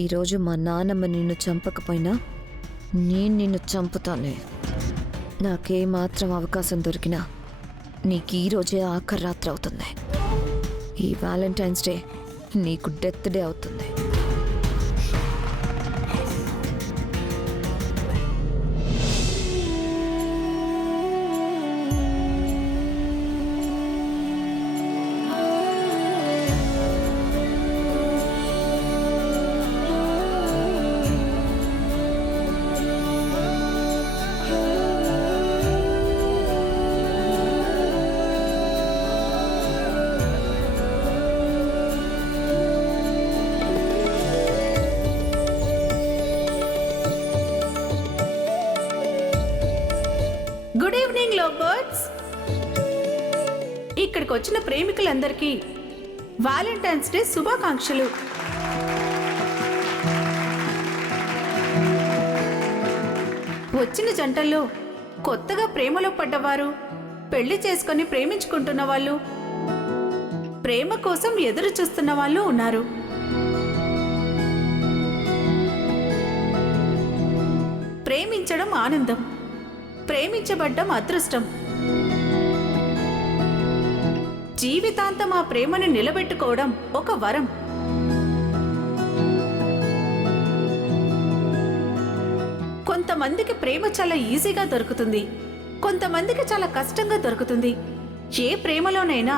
ఈరోజు మా నాన్నమ్మ నిన్ను చంపకపోయినా నేను నిన్ను చంపుతానే. నాకేమాత్రం అవకాశం దొరికినా నీకు ఈరోజే ఆఖరి రాత్రి అవుతుంది. ఈ వ్యాలంటైన్స్ డే నీకు డెత్ డే అవుతుంది. Good evening love birds. ఇక్కడికి వచ్చిన ప్రేమికులందరికీ వ్యాలంటైన్స్ డే శుభాకాంక్షలు. వచ్చిన జంటల్లో కొత్తగా ప్రేమలో పడ్డవారు, పెళ్లి చేసుకొని ప్రేమించుకుంటున్న వాళ్ళు, ప్రేమ కోసం ఎదురు చూస్తున్న వాళ్ళు ఉన్నారు. ప్రేమించడం ఆనందం, ప్రేమించబడ్డం అదృష్టం. జీవితాంతం ఆ ప్రేమను నిలబెట్టుకోవడం ఒక వరం. కొంతమందికి ప్రేమ చాలా ఈజీగా దొరుకుతుంది, కొంతమందికి చాలా కష్టంగా దొరుకుతుంది. ఏ ప్రేమలోనైనా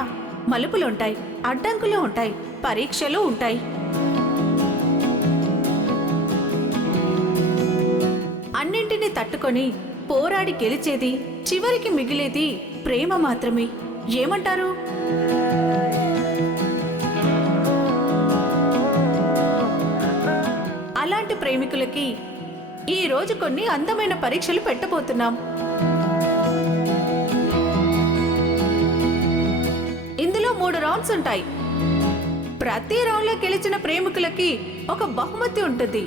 మలుపులుంటాయి, అడ్డంకులు ఉంటాయి, పరీక్షలు ఉంటాయి. అన్నింటినీ తట్టుకొని పోరాడి గెలిచేది, చివరికి మిగిలేది ప్రేమ మాత్రమే. ఏమంటారు? అలాంటి ప్రేమికులకి ఈ రోజు కొన్ని అందమైన పరీక్షలు పెట్టబోతున్నాం. ఇందులో 3 రౌండ్స్ ఉంటాయి. ప్రతి రౌండ్లో గెలిచిన ప్రేమికులకి ఒక బహుమతి ఉంటుంది.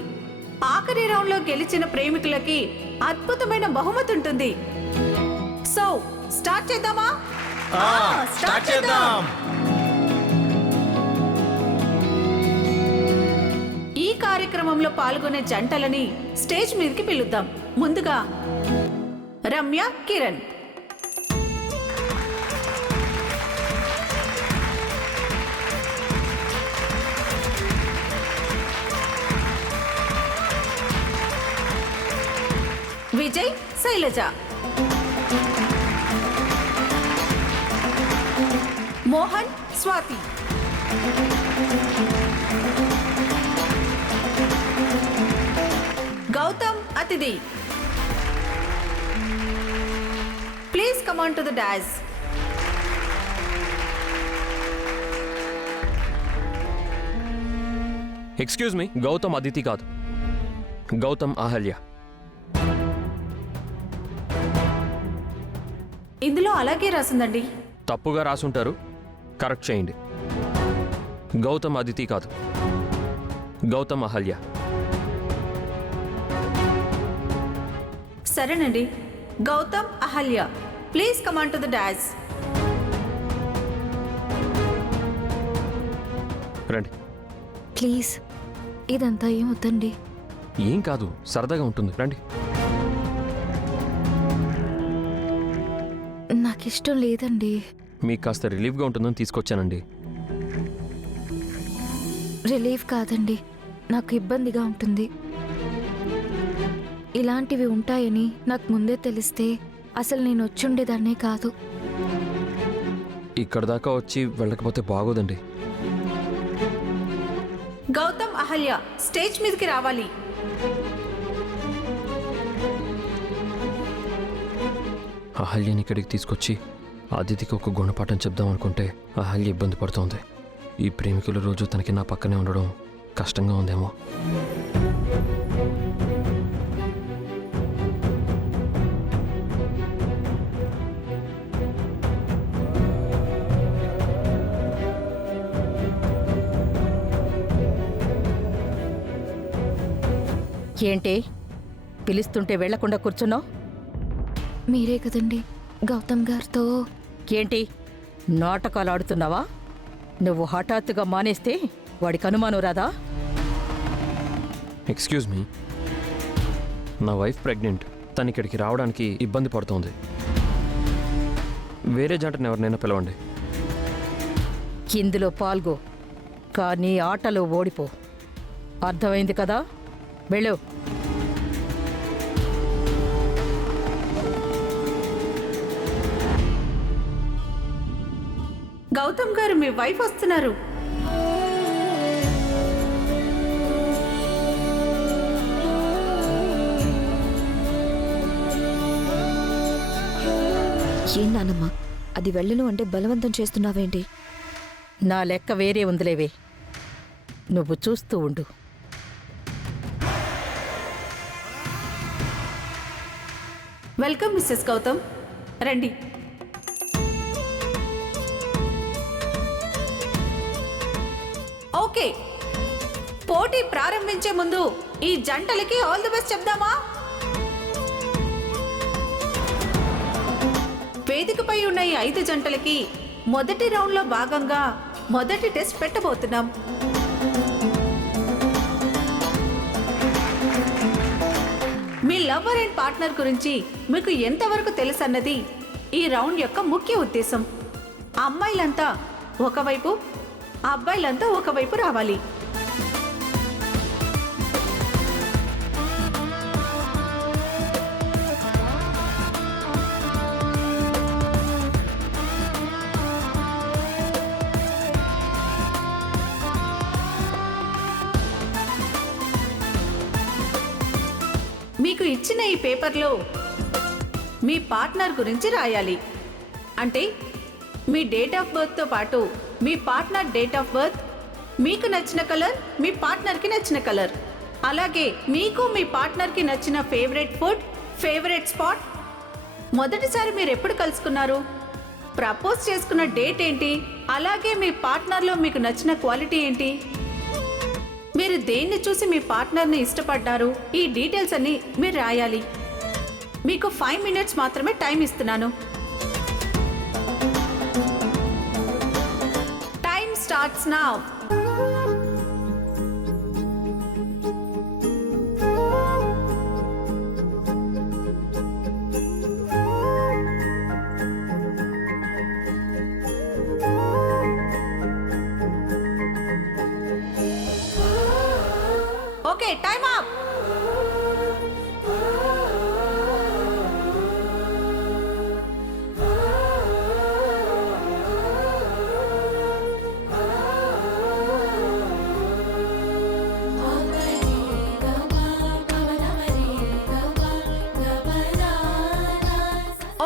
ఆఖరి రౌండ్లో గెలిచిన ప్రేమికులకి అద్భుతమైన బహుమతి ఉంటుంది. సో స్టార్ట్ చేద్దామా? స్టార్ట్ చేద్దాం. ఈ కార్యక్రమంలో పాల్గొనే జంటలని స్టేజ్ మీదకి పిలుద్దాం. ముందుగా Ramya, Kiran. Vijay, Shailaja. Mohan, Swathi. Gautam, Athithi. Please come on to the dash. Excuse me, Gautam Aditi కాదు, గౌతమ్ అహల్య. ఇందులో అలాగే రాసిందండి. తప్పుగా రాసుంటారు, కరెక్ట్ చేయండి. గౌతమ్ అదితి కాదు, గౌతమ్ అహల్య. సరేనండి, Gautam Ahalya. Please come on to the dash. రండి. ప్లీజ్, ఇదంతా ఏమొద్దండి. ఏం కాదు, సరదాగా ఉంటుంది, రండి. నాకిష్టం లేదండి. మీకు కాస్త రిలీఫ్గా ఉంటుందని తీసుకొచ్చానండి. రిలీఫ్ కాదండి, నాకు ఇబ్బందిగా ఉంటుంది. ఇలాంటివి ఉంటాయని నాకు ముందే తెలిస్తే అసలు నేను వచ్చుండేదాన్నే కాదు. ఇక్కడ దాకా వచ్చి వెళ్ళకపోతే బాగోదండి. గౌతమ్ అహల్య స్టేజ్ మీదకి రావాలి. అహల్యని ఇక్కడికి తీసుకొచ్చి అదితికి ఒక గుణపాఠం చెప్దాం అనుకుంటే అహల్య ఇబ్బంది పడుతోంది. ఈ ప్రేమికుల రోజు తనకి నా పక్కనే ఉండడం కష్టంగా ఉందేమో. ఏంటి పిలుస్తుంటే వెళ్లకుండా కూర్చున్నావు? మీరే కదండి గౌతమ్ గారితో. ఏంటి నాటకాలు ఆడుతున్నావా? నువ్వు హఠాత్తుగా మానేస్తే వాడికి అనుమానం రాదా? ఎక్స్క్యూజ్ మీ, నా వైఫ్ ప్రెగ్నెంట్. తను ఇక్కడికి రావడానికి ఇబ్బంది పడుతోంది. వేరే జంటను ఎవరినైనా పిలవండి. ఇందులో పాల్గో, కానీ ఆటలో ఓడిపో. అర్థమైంది కదా? వెళ్ళు. గౌతమ్ గారు, మీ వైఫ్ వస్తున్నారు. ఏం నానమ్మ, అది వెళ్ళను అంటే బలవంతం చేస్తున్నావేంటి? నా లెక్క వేరే ఉందిలేవే, నువ్వు చూస్తూ ఉండు. వెల్కమ్ మిస్సెస్ గౌతమ్, రండి. ఓకే, పోటీ ప్రారంభించే ముందు ఈ జంటలకి ఆల్ ది బెస్ట్ చెప్దామా? వేదికపై ఉన్న ఈ 5 జంటలకి మొదటి రౌండ్లో భాగంగా మొదటి టెస్ట్ పెట్టబోతున్నాం. మీ లవర్ అండ్ పార్ట్నర్ గురించి మీకు ఎంతవరకు తెలుసన్నది ఈ రౌండ్ యొక్క ముఖ్య ఉద్దేశం. అమ్మాయిలంతా ఒకవైపు, అబ్బాయిలంతా ఒకవైపు రావాలి. మీకు ఇచ్చిన ఈ పేపర్లో మీ పార్ట్నర్ గురించి రాయాలి. అంటే మీ డేట్ ఆఫ్ బర్త్తో పాటు మీ పార్ట్నర్ డేట్ ఆఫ్ బర్త్, మీకు నచ్చిన కలర్, మీ పార్ట్నర్కి నచ్చిన కలర్, అలాగే మీకు మీ పార్ట్నర్కి నచ్చిన ఫేవరెట్ ఫుడ్, ఫేవరెట్ స్పాట్, మొదటిసారి మీరు ఎప్పుడు కలుసుకున్నారు, ప్రపోజ్ చేసుకున్న డేట్ ఏంటి, అలాగే మీ పార్ట్నర్లో మీకు నచ్చిన క్వాలిటీ ఏంటి, మీరు దేన్ని చూసి మీ పార్ట్నర్ని ఇష్టపడ్డారు, ఈ డీటెయిల్స్ అన్ని మీరు రాయాలి. మీకు 5 minutes మాత్రమే టైం ఇస్తున్నాను. Time starts now. Okay, time up.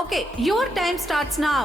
Okay, your time starts now.